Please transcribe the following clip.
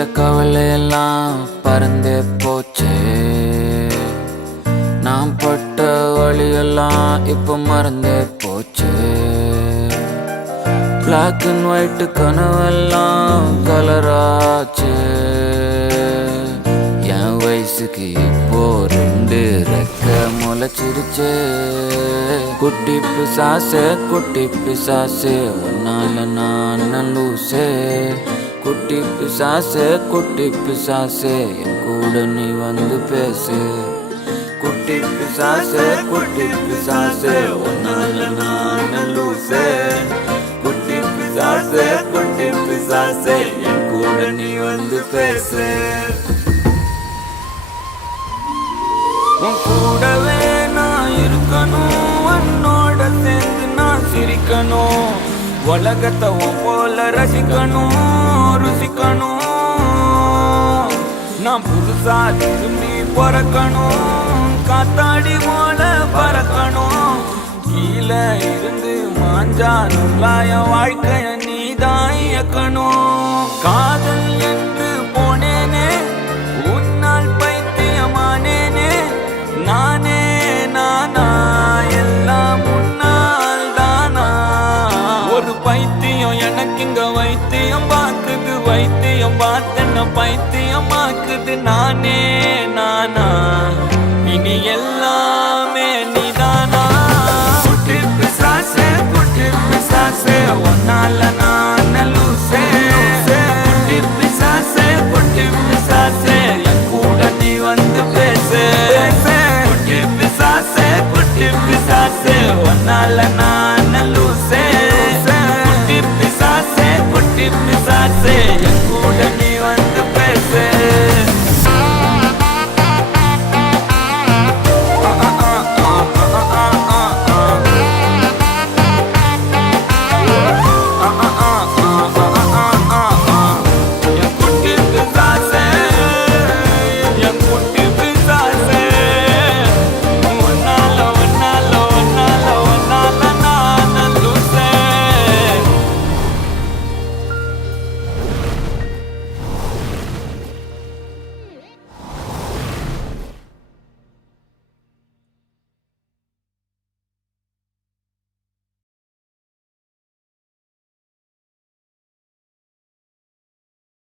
மனசுக்குள்ள கவலையெல்லாம் பறந்தே போச்சே. நான் பட்ட வழியெல்லாம் இப்ப மறந்தே போச்சே. பிளாக் அண்ட் ஒயிட் கனவெல்லாம் கலராச்சு. என் வயசுக்கு இப்போ 2 ரெக்க முளைச்சிருச்சே. குட்டி பிசாசே குட்டி பிசாசே உன்னால நான் லூசே. குட்டி பிசாசே குட்டி பிசாசே என் கூட நீ வந்து பேசு. குட்டி பிசாசே குட்டி பிசாசே உன்னால நான் லூசே. குட்டி பிசாசே குட்டி பிசாசே என் கூட நீ வந்து பேசு. உன் கூடவே நான் இருக்கணும், உன்னோட சேர்ந்து நான் சிரிக்கணும். உலகத்தை போல ரசிக்கணும் ருசிக்கணும். நான் புதுசா திரும்பி பிறக்கணும், காத்தாடி போல பறக்கணும். கீழே இருந்து மாஞ்சா நுள்ளாய வாழ்க்கைய நீதான் இயக்கணும். காதல் என்று போனேனே, உன்னால் பைத்தியமானேனே. நானே நானா எல்லாம் முன்னால் தானா. ஒரு பைத்தியம் எனக்கு இங்க வைத்தியம் பார்க்குது, வைத்தியம் பார்த்தென்ன பைத்தியமாக்குது. நானே நானா இனி எல்லாமே நீதானா. குட்டி பிசாசே குட்டி பிசாசே உன்னால